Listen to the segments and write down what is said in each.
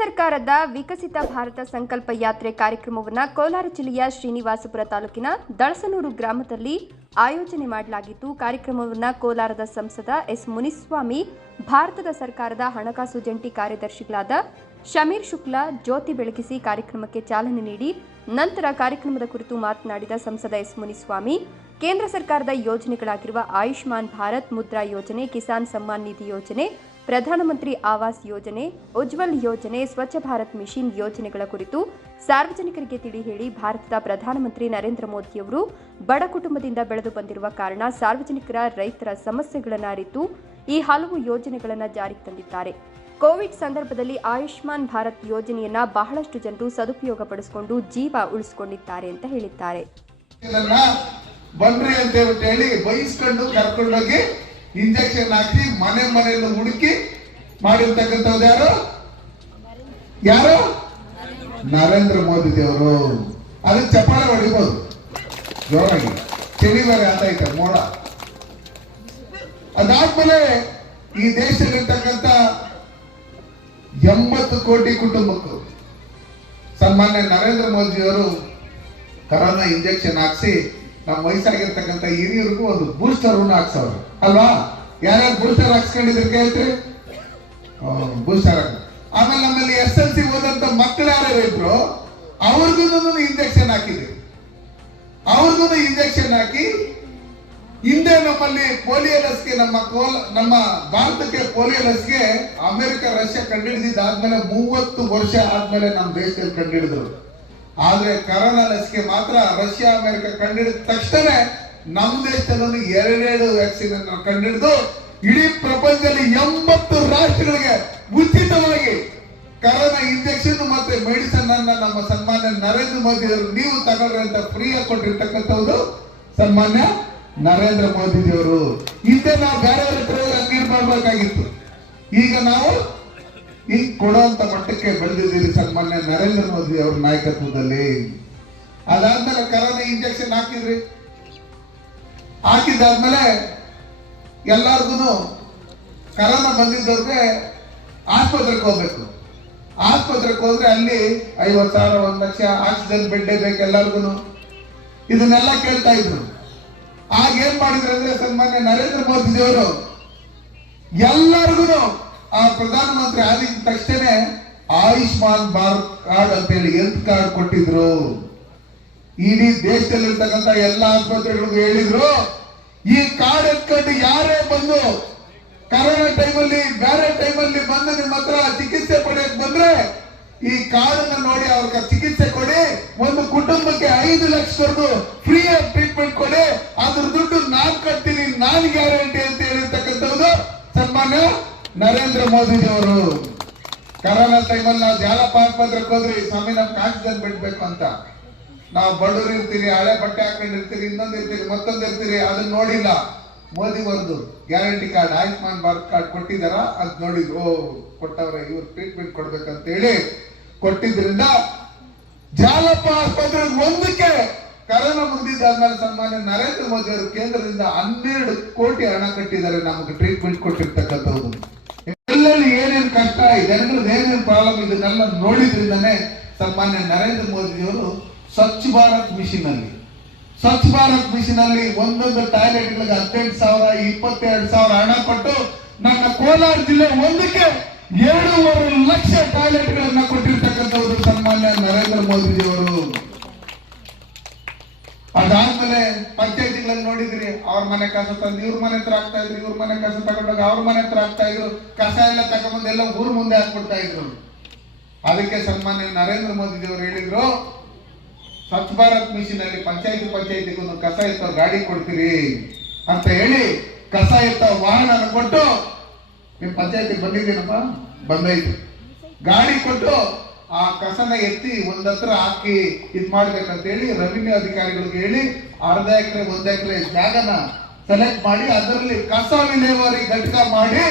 ಸರ್ಕಾರದ ವಿಕಸಿತ ಭಾರತ ಸಂಕಲ್ಪ ಯಾತ್ರೆ ಕಾರ್ಯಕ್ರಮವನ್ನು ಕೋಲಾರ ಜಿಲ್ಲೆಯ ಶ್ರೀನಿವಾಸಪುರ ತಾಲೂಕಿನ ದಳಸನೂರು ಗ್ರಾಮದಲ್ಲಿ ಆಯೋಜನೆ ಮಾಡಲಾಗಿತ್ತು. ಕಾರ್ಯಕ್ರಮವನ್ನು ಕೋಲಾರದ ಸಂಸದ ಎಸ್ ಮುನಿಸ್ವಾಮಿ, ಭಾರತದ ಸರ್ಕಾರದ ಹಣಕಾಸು ಜಂಟಿ ಕಾರ್ಯದರ್ಶಿಗಳಾದ ಶಮೀರ್ ಶುಕ್ಲಾ ಜ್ಯೋತಿ ಬೆಳಗಿಸಿ ಕಾರ್ಯಕ್ರಮಕ್ಕೆ ಚಾಲನೆ ನೀಡಿ, ನಂತರ ಕಾರ್ಯಕ್ರಮದ ಕುರಿತು ಮಾತನಾಡಿದ ಸಂಸದ ಎಸ್ ಮುನಿಸ್ವಾಮಿ, ಕೇಂದ್ರ ಸರ್ಕಾರದ ಯೋಜನೆಗಳಾಗಿರುವ ಆಯುಷ್ಮಾನ್ ಭಾರತ್ ಮುದ್ರಾ ಯೋಜನೆ, ಕಿಸಾನ್ ಸಮ್ಮಾನ್ ನಿಧಿ ಯೋಜನೆ ಪ್ರಧಾನಮಂತ್ರಿ ಆವಾಸ್ ಯೋಜನೆ, ಉಜ್ವಲ್ ಯೋಜನೆ, ಸ್ವಚ್ಛ ಭಾರತ್ ಮಿಷನ್ ಯೋಜನೆಗಳ ಕುರಿತು ಸಾರ್ವಜನಿಕರಿಗೆ ತಿಳಿ ಹೇಳಿ ಭಾರತದ ಪ್ರಧಾನಮಂತ್ರಿ ನರೇಂದ್ರ ಮೋದಿಯವರು ಬಡ ಕುಟುಂಬದಿಂದ ಬೆಳೆದು ಬಂದಿರುವ ಕಾರಣ ಸಾರ್ವಜನಿಕರ ರೈತರ ಸಮಸ್ಯೆಗಳನ್ನು ಅರಿತು ಈ ಹಲವು ಯೋಜನೆಗಳನ್ನು ಜಾರಿಗೆ ತಂದಿದ್ದಾರೆ. ಕೋವಿಡ್ ಸಂದರ್ಭದಲ್ಲಿ ಆಯುಷ್ಮಾನ್ ಭಾರತ್ ಯೋಜನೆಯನ್ನ ಬಹಳಷ್ಟು ಜನರು ಸದುಪಯೋಗ ಪಡಿಸಿಕೊಂಡು ಜೀವ ಉಳಿಸಿಕೊಂಡಿದ್ದಾರೆ ಅಂತ ಹೇಳಿದ್ದಾರೆ. ಇಂಜೆಕ್ಷನ್ ಹಾಕಿ ಮನೆ ಮನೆಯನ್ನು ಹುಡುಕಿ ಮಾಡಿರ್ತಕ್ಕಂಥದ್ದು ಯಾರು? ಯಾರು? ನರೇಂದ್ರ ಮೋದಿ ದೇವರು. ಅದಕ್ಕೆ ಚಪ್ಪಾಳೆ ಹೊಡಿಬೋದು. ಜೋರಾಗಿ. ಚಳಿ ಅಂತ ಆತೈತೆ ಮೋಡ. ಅದಾದ್ಮೇಲೆ ಈ ದೇಶದಲ್ಲಿರ್ತಕ್ಕಂಥ ಎಂಬತ್ತು ಕೋಟಿ ಕುಟುಂಬಕ್ಕೂ ಸನ್ಮಾನ್ಯ ನರೇಂದ್ರ ಮೋದಿಯವರು ಕರೋನಾ ಇಂಜೆಕ್ಷನ್ ಹಾಕ್ಸಿ ನಮ್ಮ ವಯಸ್ಸಾಗಿರ್ತಕ್ಕಂಥ ಹಿರಿಯರಿಗೂ ಒಂದು ಬೂಸ್ಟರ್ ಹಾಕ್ಸವ್ರು ಅಲ್ವಾ? ಯಾರ್ಯಾರು ಬೂಸ್ಟರ್ ಹಾಕ್ಸ್ಕೊಂಡಿದ್ರು ಕೇಳ್ತೀರಿ? ಬೂಸ್ಟರ್ ಆಮೇಲೆ ನಮ್ಮಲ್ಲಿ ಎಸ್ ಎಲ್ ಸಿ ಓದಂತ ಮಕ್ಕಳು ಯಾರ್ಯಾರು ಇದ್ರು? ಅವ್ರಿಗೂ ಇಂಜೆಕ್ಷನ್ ಹಾಕಿದ್ರು. ಅವ್ರಿಗೂ ಇಂಜೆಕ್ಷನ್ ಹಾಕಿ, ಹಿಂದೆ ನಮ್ಮಲ್ಲಿ ಪೋಲಿಯೋ ಲಸಿಕೆ ನಮ್ಮ ಕೋಲ ನಮ್ಮ ಭಾರತಕ್ಕೆ ಪೋಲಿಯೋ ಲಸಿಕೆ ಅಮೆರಿಕ, ರಷ್ಯಾ ಕಂಡುಹಿಡಿದಿದ್ದಾದ್ಮೇಲೆ ಮೂವತ್ತು ವರ್ಷ ಆದ್ಮೇಲೆ ನಮ್ಮ ದೇಶದಲ್ಲಿ ಕಂಡುಹಿಡಿದ್ರು. ಆದ್ರೆ ಕರೋನಾ ಲಸಿಕೆ ಮಾತ್ರ ರಷ್ಯಾ, ಅಮೆರಿಕ ಕಂಡಿಡಿದ ತಕ್ಷಣ ನಮ್ಮ ದೇಶದಲ್ಲಿ ಎರಡೆರಡು ವ್ಯಾಕ್ಸಿನ್ ಅನ್ನು ಕಂಡಿಡಿದು ಇಡೀ ಪ್ರಪಂಚದಲ್ಲಿ ಎಂಬತ್ತು ರಾಷ್ಟ್ರಗಳಿಗೆ ಉಚಿತವಾಗಿ ಕರೋನಾ ಇಂಜೆಕ್ಷನ್ ಮತ್ತೆ ಮೆಡಿಸನ್ ಅನ್ನ ನಮ್ಮ ಸನ್ಮಾನ್ಯ ನರೇಂದ್ರ ಮೋದಿ ಅವರು ನೀವು ತಗೊಳ್ರಿ ಅಂತ ಆಗಿ ಕೊಟ್ಟಿರ್ತಕ್ಕಂಥವ್ರು ಸನ್ಮಾನ್ಯ ನರೇಂದ್ರ ಮೋದಿ ಅವರು ನಾವು ಬೇರೆ ಹತ್ರ ನೀರು ಮಾಡಬೇಕಾಗಿತ್ತು ಈಗ ನಾವು ಈಗ ಕೊಡುವಂತ ಮಟ್ಟಕ್ಕೆ ಬಂದಿದ್ದೀರಿ ಸನ್ಮಾನ್ಯ ನರೇಂದ್ರ ಮೋದಿ ಅವರ ನಾಯಕತ್ವದಲ್ಲಿ. ಅದಾದ್ಮೇಲೆ ಕರೋನಾ ಇಂಜೆಕ್ಷನ್ ಹಾಕಿದ್ರಿ. ಹಾಕಿದ್ದಾದ್ಮೇಲೆ ಎಲ್ಲಾರ್ಗು ಕರೋನಾ ಬಂದಿದ್ದವ್ರಿಗೆ ಆಸ್ಪತ್ರೆಗೆ ಹೋಗ್ಬೇಕು. ಆಸ್ಪತ್ರೆಗೆ ಹೋದ್ರೆ ಅಲ್ಲಿ ಐವತ್ತು ಸಾವಿರ, ಒಂದ್ ಲಕ್ಷ ಆಕ್ಸಿಜನ್ ಬೆಡ್ಡೆ ಬೇಕು ಎಲ್ಲಾರ್ಗು ಇದನ್ನೆಲ್ಲ ಕೇಳ್ತಾ ಇದ್ರು. ಆಗ ಏನ್ ಮಾಡಿದ್ರು ಅಂದ್ರೆ ಸನ್ಮಾನ್ಯ ನರೇಂದ್ರ ಮೋದಿ ಅವರು ಎಲ್ಲರಿಗೂ ಆ ಪ್ರಧಾನಮಂತ್ರಿ ಆಗಿದ ತಕ್ಷಣ ಆಯುಷ್ಮಾನ್ ಭಾರತ್ ಕಾರ್ಡ್ ಅಂತ ಹೇಳಿ ಹೆಲ್ತ್ ಕಾರ್ಡ್ ಕೊಟ್ಟಿದ್ರು. ಇಡೀ ದೇಶದಲ್ಲಿರ್ತಕ್ಕಂಥ ಎಲ್ಲ ಆಸ್ಪತ್ರೆಗಳಿಗೂ ಹೇಳಿದ್ರು. ಈ ಕಾರ್ಡ್ ಎತ್ಕೊಂಡು ಯಾರೇ ಬಂದು ಕರೋನಾ ಟೈಮಲ್ಲಿ ಬೇರೆ ಟೈಮಲ್ಲಿ ಬಂದು ನಿಮ್ಮ ಹತ್ರ ಚಿಕಿತ್ಸೆ ಪಡೆಯಕ್ ಬಂದ್ರೆ ಈ ಕಾರ್ಡ್ ನೋಡಿ ಅವ್ರಿಗೆ ಚಿಕಿತ್ಸೆ ಕೊಡಿ. ಒಂದು ಕುಟುಂಬಕ್ಕೆ ಐದು ಲಕ್ಷವರೆಗೂ ಫ್ರೀ ಆಫ್ ಟ್ರೀಟ್ಮೆಂಟ್ ಕೊಡಿ. ಅದ್ರ ದುಡ್ಡು ನಾನ್ ಕಟ್ತೀನಿ, ನಾನ್ ಗ್ಯಾರಂಟಿ ಅಂತ ಹೇಳಿರ್ತಕ್ಕಂಥದ್ದು ಸನ್ಮಾನ್ಯ ನರೇಂದ್ರ ಮೋದಿ ಅವರು, ಕರೋನಾ ಟೈಮಲ್ಲಿ ನಾವು ಜಾಲಪ್ಪ ಆಸ್ಪತ್ರೆಗೆ ಹೋದ್ರಿ ಸ್ವಾಮಿ ನಮ್ ಆಕ್ಸಿಜನ್ ಬಿಡ್ಬೇಕು ಅಂತ. ನಾವು ಬಡವರು ಇರ್ತೀರಿ ಹಳೆ ಬಟ್ಟೆ ಹಾಕೊಂಡಿರ್ತೀರಿ ಇನ್ನೊಂದು ಇರ್ತೀರಿ ಮತ್ತೊಂದು ಇರ್ತೀರಿ ಅದನ್ನ ನೋಡಿಲ್ಲ. ಮೋದಿ ಬರ್ದು guarantee card Ayushman Bharat card ಕೊಟ್ಟಿದಾರ ಅದ್ ನೋಡಿದ್ರು, ಓ, ಕೊಟ್ಟವ್ರೆ, ಇವ್ರು ಟ್ರೀಟ್ಮೆಂಟ್ ಕೊಡ್ಬೇಕಂತ ಹೇಳಿ ಕೊಟ್ಟಿದ್ರಿಂದ ಜಾಲಪ್ಪ ಆಸ್ಪತ್ರೆ ಒಂದಕ್ಕೆ ಕರೋನಾ ಮುಗಿದಿದ್ದಾದ್ಮೇಲೆ ಸನ್ಮಾನ್ಯ ನರೇಂದ್ರ ಮೋದಿ ಅವರು ಕೇಂದ್ರದಿಂದ ಹನ್ನೆರಡು ಕೋಟಿ ಹಣ ಕಟ್ಟಿದ್ದಾರೆ, ನಮಗೆ ಟ್ರೀಟ್ಮೆಂಟ್ ಕೊಟ್ಟಿರ್ತಕ್ಕಂಥದ್ದು ಪ್ರಾಬ್ಲಮ್ ನೋಡಿದ್ರಿಂದನೇ ಸನ್ಮಾನ್ಯ ನರೇಂದ್ರ ಮೋದಿಯವರು ಸ್ವಚ್ಛ ಭಾರತ್ ಮಿಷನ್ ಅಲ್ಲಿ ಸ್ವಚ್ಛ ಭಾರತ್ ಮಿಷನ್ ಅಲ್ಲಿ ಒಂದೊಂದು ಟಾಯ್ಲೆಟ್ ಗಳಿಗೆ ಹದಿನೆಂಟು ಸಾವಿರ, ಇಪ್ಪತ್ತೆರಡು ಸಾವಿರ ಹಣ ಕೊಟ್ಟು ನನ್ನ ಕೋಲಾರ ಜಿಲ್ಲೆ ಒಂದಕ್ಕೆ ಎರಡೂವರೆ ಲಕ್ಷ ಟಾಯ್ಲೆಟ್ ಗಳನ್ನ ಕೊಟ್ಟಿರ್ತಕ್ಕಂಥವ್ರು ಸನ್ಮಾನ್ಯ ನರೇಂದ್ರ ಮೋದಿಜಿಯವರು. ಅದಾದ್ಮೇಲೆ ಪಂಚಾಯತಿಗಳಲ್ಲಿ ನೋಡಿದ್ರಿ, ಅವ್ರ ಮನೆ ಕಸ ತಂದು ಇವ್ರ ಮನೆ ಹತ್ರ ಆಗ್ತಾ ಇದ್ರು, ಇವ್ರ ಮನೆ ಕಸ ತಗೊಂಡೋಗಿ ಅವ್ರ ಮನೆ ಹತ್ರ ಆಗ್ತಾ ಇದ್ರು, ಕಸ ಎಲ್ಲ ತಗೊಂಡ್ಬಂದೆಲ್ಲ ಎಲ್ಲ ಊರ್ ಮುಂದೆ ಹಾಕ್ಬಿಡ್ತಾ ಇದ್ರು. ಅದಕ್ಕೆ ಸನ್ಮಾನ್ಯ ನರೇಂದ್ರ ಮೋದಿ ಅವರು ಹೇಳಿದ್ರು, ಸ್ವಚ್ಛ ಭಾರತ್ ಮಿಷನ್ ಅಲ್ಲಿ ಪಂಚಾಯತಿ ಒಂದು ಕಸ ಎತ್ತೋ ಗಾಡಿ ಕೊಡ್ತೀರಿ ಅಂತ ಹೇಳಿ ಕಸ ಎತ್ತೋ ವಾಹನ ಕೊಟ್ಟು ನಿಮ್ ಪಂಚಾಯತಿ ಬಂದಿದ್ದೀನಪ್ಪ ಬಂದೈತು ಗಾಡಿ ಕೊಟ್ಟು ಆ ಕಸನ ಎತ್ತಿ ಒಂದತ್ರ ಹಾಕಿ ಇದ್ ಮಾಡ್ಬೇಕಂತ ಹೇಳಿ ರೆವಿನ್ಯೂ ಅಧಿಕಾರಿಗಳಿಗೆ ಹೇಳಿ ಅರ್ಧ ಎಕರೆ, ಒಂದ್ ಎಕರೆ ಜಾಗನ ಸೆಲೆಕ್ಟ್ ಮಾಡಿ, ಅದರಲ್ಲಿ ಕಸ ವಿಲೇವಾರಿ ಘಟಕ ಮಾಡಿ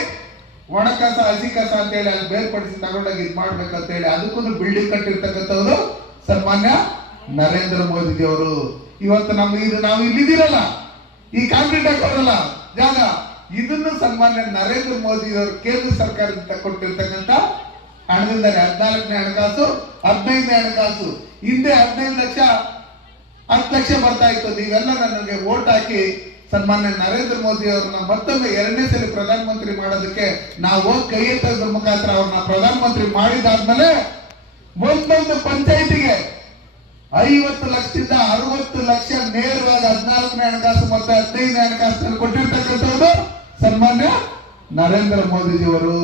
ಒಣ ಕಸ ಹಸಿ ಕಸ ಅಂತ ಹೇಳಿ ಅದು ಬೇರ್ಪಡಿಸಿ ತಗೊಂಡೋಗಿ ಇದು ಮಾಡ್ಬೇಕಂತ ಹೇಳಿ ಅದಕ್ಕೂ ಬಿಲ್ಡಿಂಗ್ ಕಟ್ಟಿರ್ತಕ್ಕಂಥವ್ರು ಸನ್ಮಾನ್ಯ ನರೇಂದ್ರ ಮೋದಿ ಅವರು. ಇವತ್ತು ನಮ್ಮ ಇದು ನಾವು ಇಲ್ಲಿದ್ದೀರಲ್ಲ, ಈ ಕಾಂಕ್ರೀಟ್ ಹಾಕೋರಲ್ಲ ಜಾಗ. ಇದನ್ನು ಸನ್ಮಾನ್ಯ ನರೇಂದ್ರ ಮೋದಿ ಅವರು ಕೇಂದ್ರ ಸರ್ಕಾರದಿಂದ ಕೊಟ್ಟಿರ್ತಕ್ಕಂಥ ಹಣದಿಂದ ಹದಿನಾಲ್ಕನೇ ಹಣಕಾಸು, ಹದಿನೈದನೇ ಹಣಕಾಸು. ಹಿಂದೆ ಹದಿನೈದು ಲಕ್ಷ, ಹತ್ತು ಲಕ್ಷ ಬರ್ತಾ ಇತ್ತು. ನೀವೆಲ್ಲ ನನಗೆ ವೋಟ್ ಹಾಕಿ ಸನ್ಮಾನ್ಯ ನರೇಂದ್ರ ಮೋದಿ ಅವ್ರನ್ನ ಮತ್ತೊಮ್ಮೆ ಎರಡನೇ ಸಲ ಪ್ರಧಾನಮಂತ್ರಿ ಮಾಡೋದಕ್ಕೆ ನಾವು ಕೈ ಎತ್ತದ ಮುಖಾಂತರ ಅವ್ರನ್ನ ಪ್ರಧಾನಮಂತ್ರಿ ಮಾಡಿದಾದ್ಮೇಲೆ ಒಂದೊಂದು ಪಂಚಾಯಿತಿಗೆ ಐವತ್ತು ಲಕ್ಷದಿಂದ ಅರವತ್ತು ಲಕ್ಷ ನೇರವಾಗಿ ಹದಿನಾಲ್ಕನೇ ಹಣಕಾಸು ಮತ್ತೆ ಹದಿನೈದನೇ ಹಣಕಾಸು ಕೊಟ್ಟಿರ್ತಕ್ಕಂಥವ್ರು ಸನ್ಮಾನ್ಯ ನರೇಂದ್ರ ಮೋದಿಜಿಯವರು.